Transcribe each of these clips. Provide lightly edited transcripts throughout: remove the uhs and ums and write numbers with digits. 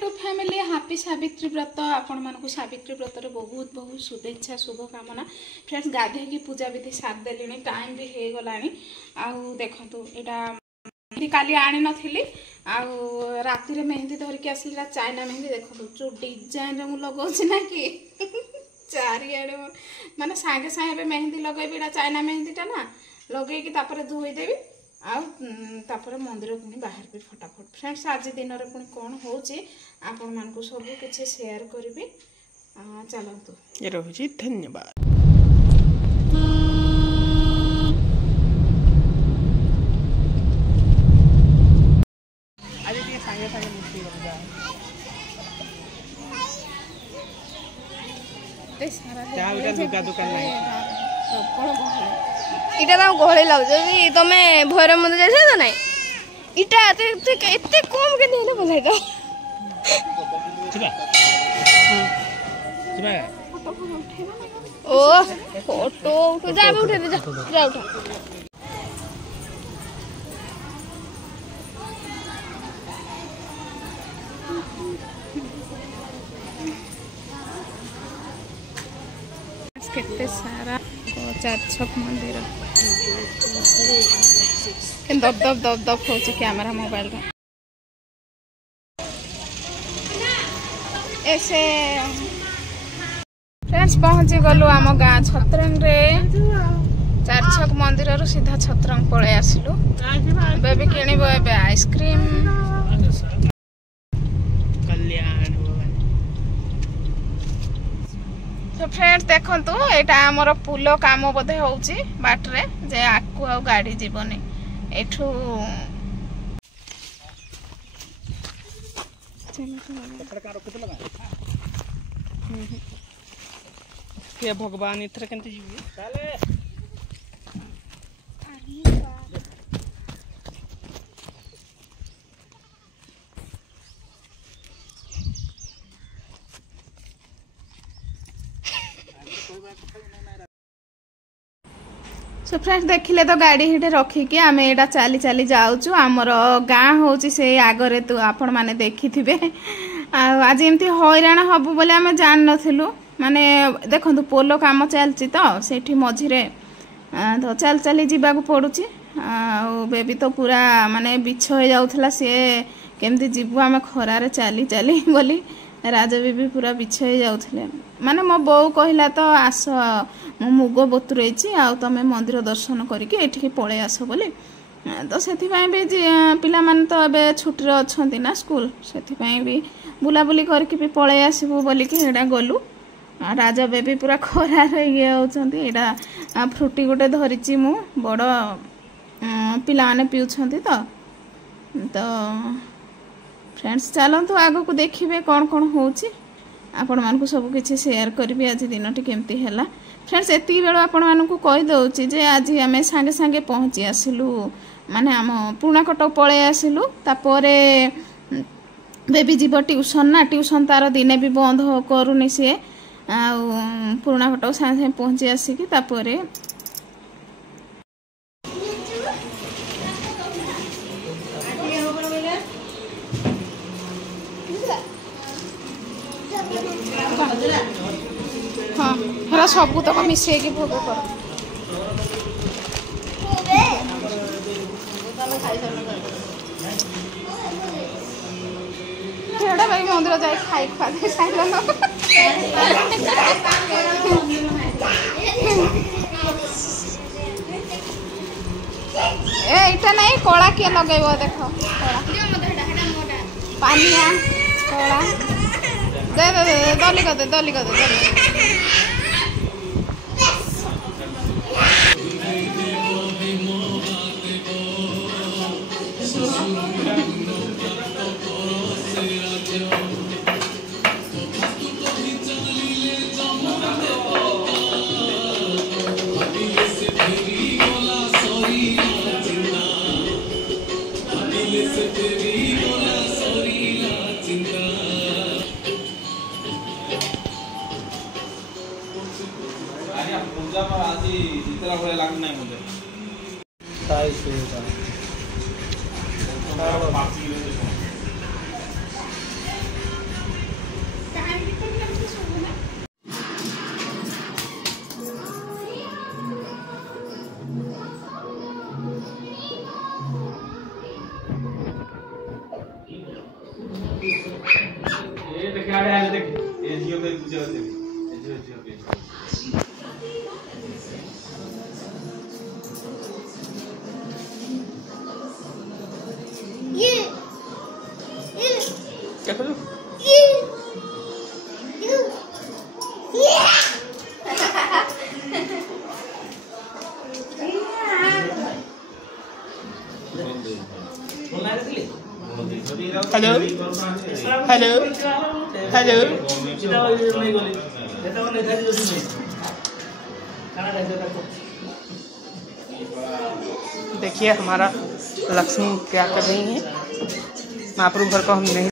To family happy Savitri व्रत आपण मानकु सावित्री व्रतर बहुत बहुत शुभेच्छा शुभकामना फ्रेंड्स गाधे की पूजा विधि साथ देली टाइम भी हो गलानी आउ देखंतु एटा काली आनी नथिली आउ राति रे मेहंदी धरिक आसली चाइना मेहंदी देखंतु जो डिजाइन रे मु लगाउछि ना कि चारिआडे माने सागे सागे मेहंदी लगेबी एटा चाइना मेहंदीटा ना लगे कि तापर धोई देबी आउर मंदिर पुणी बाहर भी फटाफट फ्रेंड्स आज दिन में पुणी कौन हो आपण मानकु सब किसी शेयर करी चलतु रहुछि धन्यवाद। आज ये संगे संगे मुक्ति बन जाए दुका दुकान नहीं इटा तो गहले लगुच तुम भैरव मंदिर जाए तो ना इटा एते कम के नहीं बोला तो ओ फोटो उठो जा उठे दे जा उठा केते सारा चार छक मंदिर दब दब दब दब हो कैमरा मोबाइल का ऐसे फ्रेंड्स पहुंची गलु आम गाँ छत्रंग रे चार छक मंदिर रु सीधा छत्रंग पळे आसिलु बेबी किनिबो एबे आइसक्रीम तो फ्रेंड्स देखंतु एटा हमर पुल काम बोधे होउची बाटरे जे आकु आ गाड़ी जीवनी एठू के भगवान इथर केंते जीवी चले सो फ्रेंड्स देखिले तो गाड़ी हिटे रखिकी आम एटा चली चली जाऊँ आमर गाँ हूँ से आगरे तो आपण मैंने देखी थे आज एमती हैरान हबु बोले आम जान नथिलु माने देखंतु पोलो काम चलची तो सेठी मझिरे तो चल चली जीवाक पड़ुची बेबी तो पूरा माने बिछ हो जाउथला से केमती जीवु आम खरारे चली चली बोली राजा बेबी पूरा बिछ हो जाउथले माने मो बो कहला तो आस मु मुग बतुरेची आ तमे मंदिर दर्शन करके एठिके पळे आस बोली तो सेथि पई भी पिला मान तो एबे छुट्टी रे अछंती ना स्कूल सेथि पई भी बुलाबुली करके भी पळे आसीबु बोली कि एडा गलु राजा बेबी पूरा खरा ये होचंती एडा फ्रूटी गोटे धरिची मु बड़ पिला माने पिउछंती तो फ्रेंड्स चलतु आग को देखिए कौन कौन होची आपण मानकु सब किछि शेयर करबी आज दिनटी केमती हैला फ्रेंड्स एती बेलो आपण मानकु कहि दउची जे आज हमें संगे संगे पहुंची आसिलु माने हम पुणा कटक पळे आसिलु तापरे बेबी जीव ट्यूशन ना ट्यूशन तार दिने भी बंद करूनी सी पुणा कटक संगे संगे पहुंची आसिकी तापरे हाँ हेरा सबू तक मिसेकी भोग कर भाई मंदिर जाए खाई खुआ दे एटा नहीं कला किए लगे देख पानिया कला दे दे दे दली कर दे दली कर दे हेलो हेलो हेलो देखिए हमारा लक्ष्मी क्या कर रही है। महाप्रभु घर को हम नहीं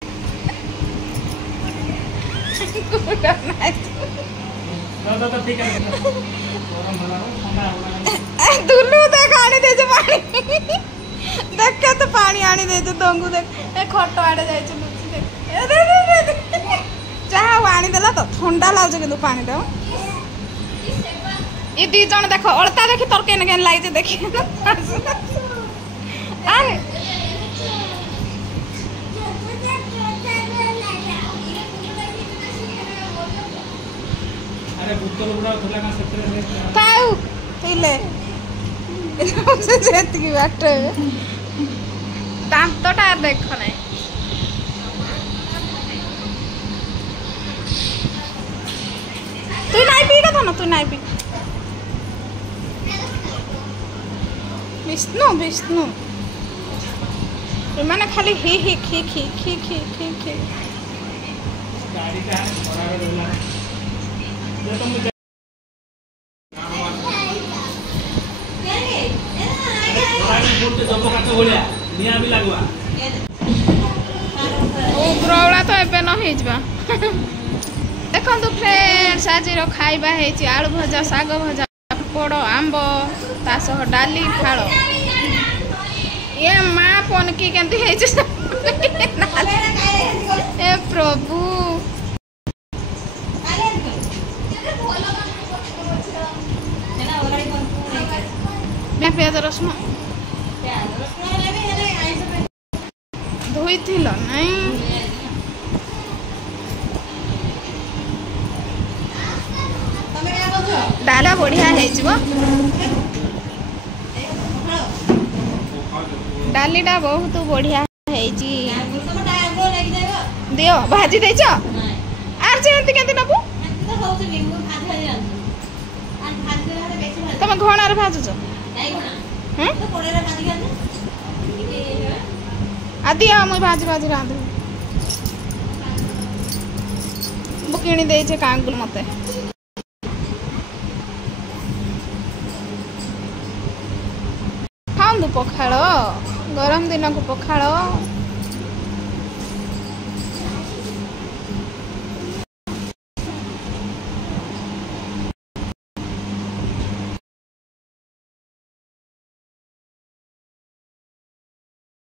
दुल्लू देख आनी दे पानी देख के तो पानी आनी दे दंगू देख ए खट आड़े जाए लुचि देख चाह आनी देला तो ठंडा लागे किंतु पानी टा ये दी जन देख अलता देखी तोर केन केन लाइजे देखी अरे अरे बुतल बुड़ा थोड़ा का सत्र ताऊ इले से जेत की बात दांतटा देख नहीं तू नहीं पी कथा ना तू नहीं पी विष्णु विष्णु मैंने खाली ही ही खी खी खी खी खी खी गाड़ी का खराब रहला ये तो मुझे उपरवला तो एबे न हो जा देखु फ्रेंड्स आज खाइबा है आलू भजा साग भजा पड़ आंब ता सह डाली फाड़ ये माँ पनकी केमती ए प्रभु प्याज रसुण धोई नहीं डाला बढ़िया डालीटा बहुत बढ़िया दियो भाजी देच आर के नबू तुम घणार भाजुच आदि मुई भाजी भाजी रांधि किणी देचे कांगुल मते खाऊ पखाड़ गरम दिन को पखाड़